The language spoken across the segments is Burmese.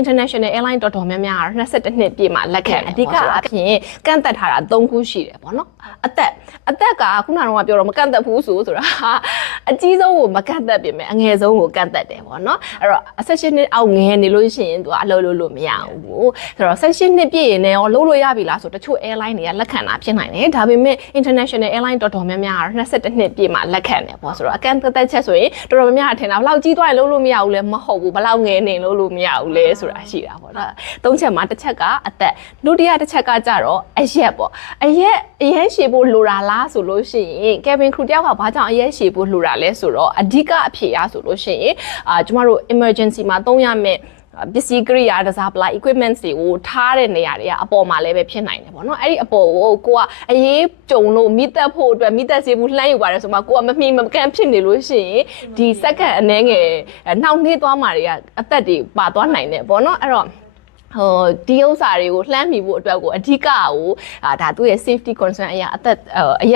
international airline တော်တော်များများ22နှစ်ပြည့်မှာလက်ခံအဓိကအဖြစ်ကန့်သက်ထားတာ3ခုရှိတယ်ပေါ့နော်အသက်ကခုနကတော့ပြောတော့မကန့်သက်ဘူးဆိုတာအကြီးဆုံးကိုမကန့်သက်ပြင်မဲ့အငယ်ဆုံးကိုကန့်သက်တယ်ပေါ့နော်အဲ့တော့18နှစ်အောက်ငယ်နေလို့ရှိရင်သူကအလုပ်လုပ်လို့မရဘူးဆိုတော့18နှစ်ပြည့်ရင်လည်းရောလုပ်လို့ရပြီလားဆိုတချို့ airline တွေကလက်ခံတာဖြစ်နိုင်တယ်ဒါပေမဲ့ international airline တော်တော်များများ22နှစ်ပြည့်မှာလက်ခံတယ်ပေါ့ဆိုတော့အကန့်သက်ချက်ဆိုရင်တော်တော်များများထင်တာဘယ်လောက်ကြီးသွားရင်လုပ်လို့မရဘူးလဲမဟုတ်ဘူးဘယ်လောက်ငယ်နေလုပ်လို့မရဘူးလဲဆိုတာရှိတာပေါ့နော်သုံးချက်မှာတစ်ချက်ကအသက်ဒုတိယတစ်ချက်ကကြတော့အရက်ပေါ့အရင်ရှည်ဖို့လိုတာလားဆိုလို့ရှိရင် cabin crew တယောက်ကဘာကြောင့်အရက်ရှည်ဖို့လိုတာလဲဆိုတော့အဓိကအဖြေရဆိုလို့ရှိရင်ကျမတို့ emergency မှာသုံးရမယ့်ပစ္စည်းကိရိယာတစားပလာ equipment တွေကိုထားတဲ့နေရာတွေကအပေါ်မှာလည်းပဲဖြစ်နိုင်တယ်ပေါ့နော်အဲ့ဒီအပေါ်ကိုကအရေးကြုံလို့မိသက်ဖို့အတွက်မိသက်စေဘူးလှမ်းယူပါတယ်ဆိုမှကိုကမမီမကန်ဖြစ်နေလို့ရှိရင်ဒီစက္ကန့်အနည်းငယ်နှောင့်နှေးသွားမှာတွေကအသက်တွေပါသွားနိုင်တယ်ပေါ့နော်အဲ့တော့ဒီဥစ္စာတွေကိုလှမ်းမိဖို့အတွက်ကိုအဓိကကိုဒါသူ့ရဲ့ safety concern အရ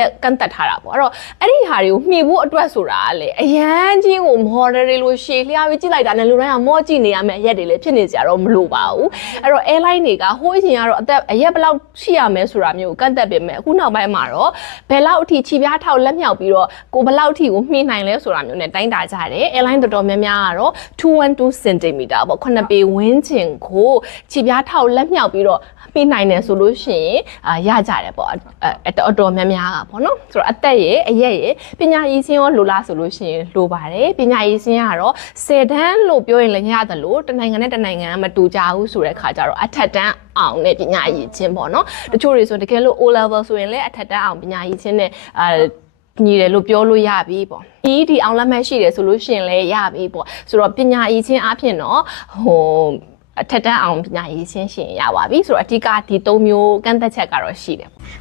က်ကန့်သက်ထားတာပေါ့အဲ့တော့အဲ့ဒီဟာတွေကိုမှီဖို့အတွက်ဆိုတာလေအရန်ကြီးကို model တွေလို့ရှေ့လျှားပြီးကြည့်လိုက်တာနဲ့လူတိုင်းကမော့ကြည့်နေရမယ်အရက်တွေလည်းဖြစ်နေကြတော့မလိုပါဘူးအဲ့တော့ airline တွေကဟိုးရင်ကတော့အရက်ဘယ်လောက်ရှိရမယ်ဆိုတာမျိုးကိုကန့်သက်ပြင်မဲ့အခုနောက်ပိုင်းမှာတော့ဘယ်လောက်အထိခြေပြားထောက်လက်မြောက်ပြီးတော့ကိုဘယ်လောက်အထိကိုမှီနိုင်လဲဆိုတာမျိုးနဲ့တိုင်းတာကြတယ် airline တော်တော်များများကတော့212 cm ပေါ့9ပေဝန်းကျင်ကိုခြေပြားထောက်လက်မြောက်ပြီးတော့ပြီးနိုင်တယ်ဆိုလို့ရှိရင်ရကြတယ်ပေါ့အတော်များများကပေါ့နော်ဆိုတော့အသက်ရဲ့အရက်ရဲ့ပညာရည်စင်းရောလိုလားဆိုလို့ရှိရင်လိုပါတယ်ပညာရည်စင်းကတော့10တန်းလို့ပြောရင်လည်းရတယ်လို့တနိုင်ငံနဲ့တနိုင်ငံမတူကြဘူးဆိုတဲ့ခါကျတော့အထက်တန်းအောင်နဲ့ပညာရည်ချင်းပေါ့နော်တချို့တွေဆိုတကယ်လို့ O level ဆိုရင်လည်းအထက်တန်းအောင်ပညာရည်ချင်းနဲ့ညီတယ်လို့ပြောလို့ရပြီပေါ့ဒီအောင်လက်မှတ်ရှိတယ်ဆိုလို့ရှိရင်လည်းရပြီပေါ့ဆိုတော့ပညာရည်ချင်းအပြင်တော့အထက်တန်းအောင်ပညာရည်ရှင်းရပါပြီဆိုတော့အဓိကဒီ၃မျိုးကန့်သက်ချက်ကတော့ရှိတယ်